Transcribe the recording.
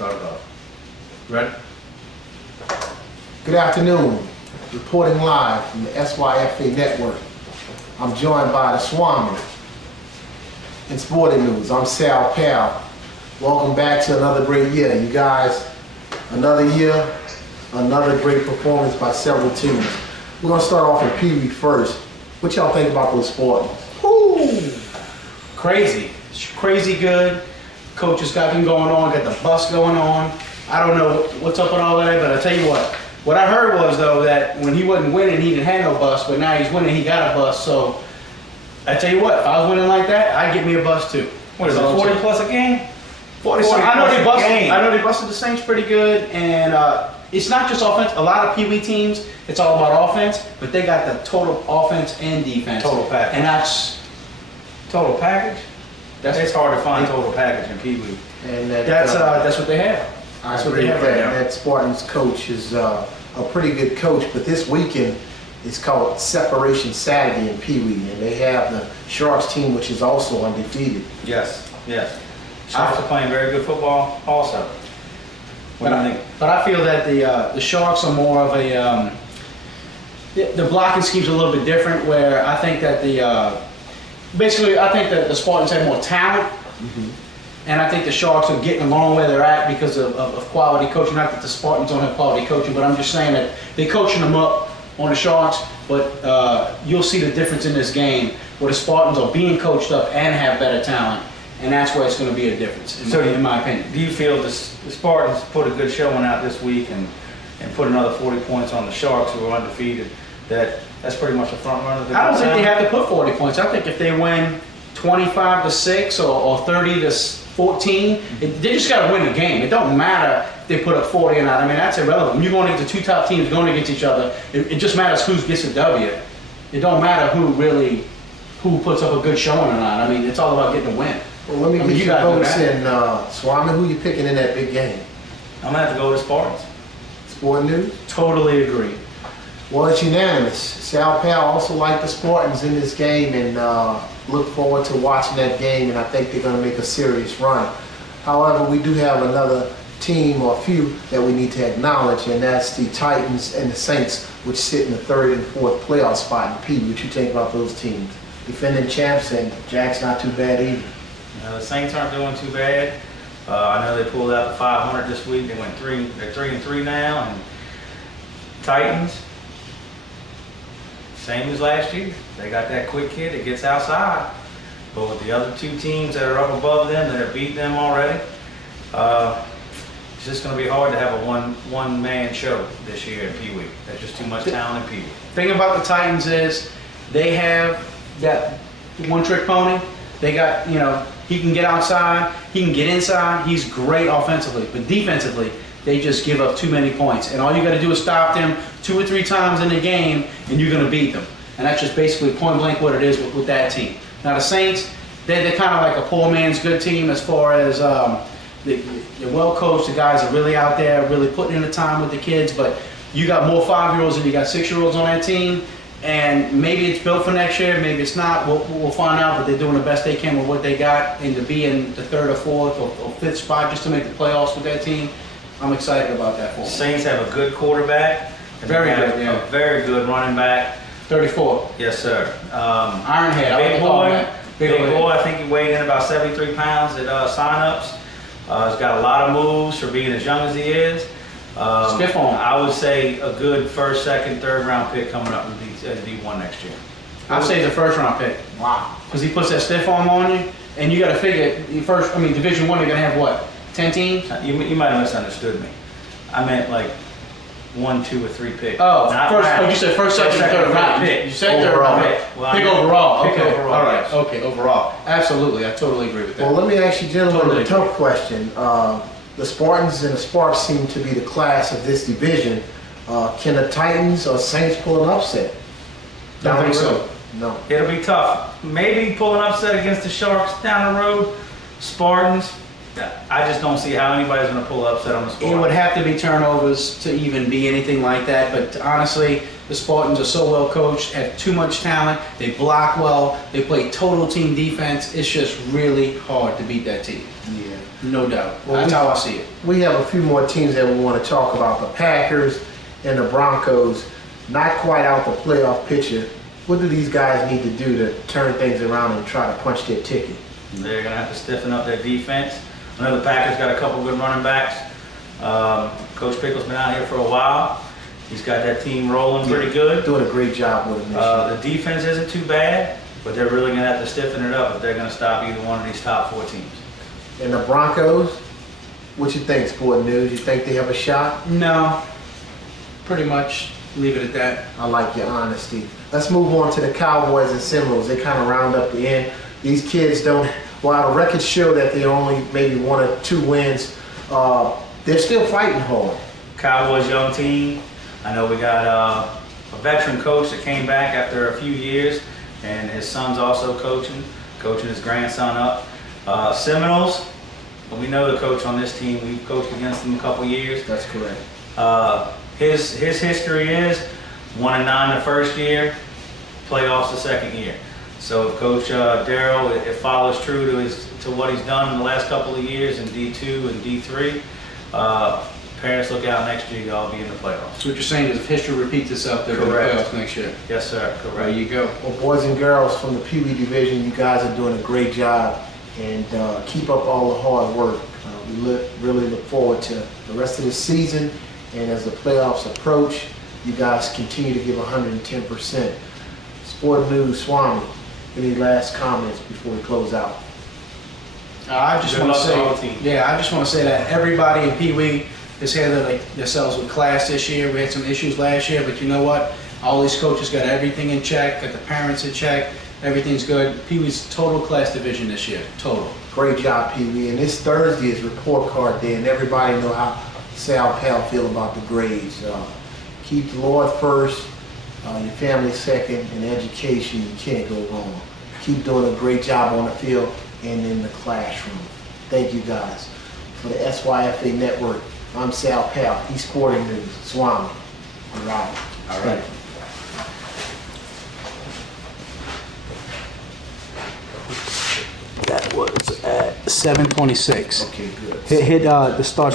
Start it off. Ready? Good afternoon. Reporting live from the SYFA network. I'm joined by the SWAMI. In sporting news, I'm Sal Powell. Welcome back to another great year. You guys, another year, another great performance by several teams. We're going to start off with Peewee first. What y'all think about those Spartans? Woo! Crazy. Crazy good. Coach has got them going on, got the bus going on. I don't know what's up with all that, but I tell you what I heard was, though, that when he wasn't winning, he didn't have no bus, but now he's winning, he got a bus. So I tell you what, if I was winning like that, I'd get me a bus too. What is it, 40 plus a game? 40 I know they busted the Saints pretty good, and it's not just offense. A lot of Peewee teams, it's all about offense, but they got the total offense and defense. Total package. And that's total package? It's hard to find total package in Peewee. And that's what they have. That's what they have right now. That Spartans coach is a pretty good coach, but this weekend it's called Separation Saturday in Peewee, and they have the Sharks team, which is also undefeated. Yes, yes. Sharks are playing very good football also. What do you think? But I feel that the Sharks are more of a the blocking scheme's a little bit different. Where I think that basically I think that the Spartans have more talent, and I think the Sharks are getting along where they're at because of quality coaching. Not that the Spartans don't have quality coaching, but I'm just saying that they're coaching them up on the Sharks. But you'll see the difference in this game where the Spartans are being coached up and have better talent. And that's where it's going to be a difference, in my opinion. Do you feel the Spartans put a good showing out this week and put another 40 points on the Sharks, who are undefeated, that's pretty much a front runner? I don't think they have to put 40 points. I think if they win 25-6 or 30-14, they just got to win the game. It don't matter if they put up 40 or not. I mean, that's irrelevant. When you're going against the two top teams going against each other, it just matters who gets a W. It don't matter who puts up a good showing or not. I mean, it's all about getting a win. Well, let me get your votes in, Swami. Who you picking in that big game? I'm going to have to go with Spartans. Sport News? Totally agree. Well, it's unanimous. Sal Powell also liked the Spartans in this game and look forward to watching that game, and I think they're going to make a serious run. However, we do have another team or a few that we need to acknowledge, and that's the Titans and the Saints, which sit in the third and fourth playoff spot in Peewee. What you think about those teams? Defending champs, and Jack's not too bad either. The Saints aren't doing too bad. I know they pulled out the 500 this week. They went they're 3-3 now. And Titans, same as last year. They got that quick kid that gets outside. But with the other two teams that are up above them, that have beat them already, it's just going to be hard to have a one-man show this year in Peewee. There's just too much talent in Peewee. The thing about the Titans is they have that one-trick pony. They got, he can get outside, he can get inside, he's great offensively, but defensively, they just give up too many points. And all you got to do is stop them 2 or 3 times in the game, and you're going to beat them. And that's just basically point blank what it is with that team. Now the Saints, they're kind of like a poor man's good team as far as they're well coached. The guys are really out there, really putting in the time with the kids. But you got more 5-year-olds than you got 6-year-olds on that team. And maybe it's built for next year, maybe it's not. We'll find out, but they're doing the best they can with what they got, and to be in the 3rd or 4th or 5th spot just to make the playoffs with that team, I'm excited about that for them. Saints have a good quarterback. Very good, yeah. A very good running back. 34. Yes, sir. Ironhead. Big boy. Big boy. I think he weighed in about 73 pounds at sign-ups. He's got a lot of moves for being as young as he is. Stiff arm. I would say a good 1st, 2nd, 3rd round pick coming up in D1 next year. I'd say the 1st round pick. Wow. Because he puts that stiff arm on you, and you got to figure Division I, they're gonna have what, 10 teams? You might have misunderstood me. I meant like 1, 2, or 3 picks. Oh, you said 1st, 2nd, 3rd round pick. You said 3rd round pick. Pick overall. Pick Okay. overall. All right. Okay. Overall. Absolutely. I totally agree with that. Well, let me ask you gentlemen a tough question. The Spartans and the Sparks seem to be the class of this division. Can the Titans or Saints pull an upset? Don't think so. No. It'll be tough. Maybe pull an upset against the Sharks down the road. Spartans, I just don't see how anybody's going to pull an upset on the Spartans. It would have to be turnovers to even be anything like that, but honestly, the Spartans are so well coached, have too much talent, they block well, they play total team defense. It's just really hard to beat that team. Yeah. No doubt. Well, That's how I see it. We have a few more teams that we want to talk about. The Packers and the Broncos, not quite out the playoff picture. What do these guys need to do to turn things around and try to punch their ticket? They're going to have to stiffen up their defense. I know the Packers got a couple good running backs. Coach Pickle's been out here for a while. He's got that team rolling pretty good. Doing a great job with them this year. The defense isn't too bad, but they're really going to have to stiffen it up if they're going to stop either one of these top 4 teams. And the Broncos, what you think, Sport News? You think they have a shot? No. Pretty much leave it at that. I like your honesty. Let's move on to the Cowboys and Seminoles. They kind of round up the end. These kids don't, while the records show that they only maybe 1 or 2 wins, they're still fighting hard. Cowboys young team. I know we got a veteran coach that came back after a few years, and his son's also coaching his grandson up. Seminoles, we know the coach on this team. We've coached against him a couple years. That's correct. His history is 1-9 the first year, playoffs the second year. So if Coach Darrell, it follows true to what he's done in the last couple of years in D2 and D3, parents look out next year, y'all be in the playoffs. So what you're saying is if history repeats itself, they're in the Correct. playoffs next year. Yes, sir. Correct. There you go. Well, boys and girls from the Peewee division, you guys are doing a great job, and keep up all the hard work. We really look forward to the rest of the season, and as the playoffs approach, you guys continue to give 110%. Sport News, SWAMI, any last comments before we close out? I just Good want to luck to all say, teams. I just want to say that everybody in Peewee has handled themselves with class this year. We had some issues last year, but you know what? All these coaches got everything in check, got the parents in check. Everything's good. Peewee's total class division this year, total. Great job, Peewee. And this Thursday is report card day, and everybody know how Sal Pal feel about the grades. Keep the Lord first, your family second, and education, you can't go wrong. Keep doing a great job on the field and in the classroom. Thank you guys. For the SYFA Network, I'm Sal Pal, Sporting News, SWAMI. All right. All right. That was at 7:26. Okay, good. Hit the start.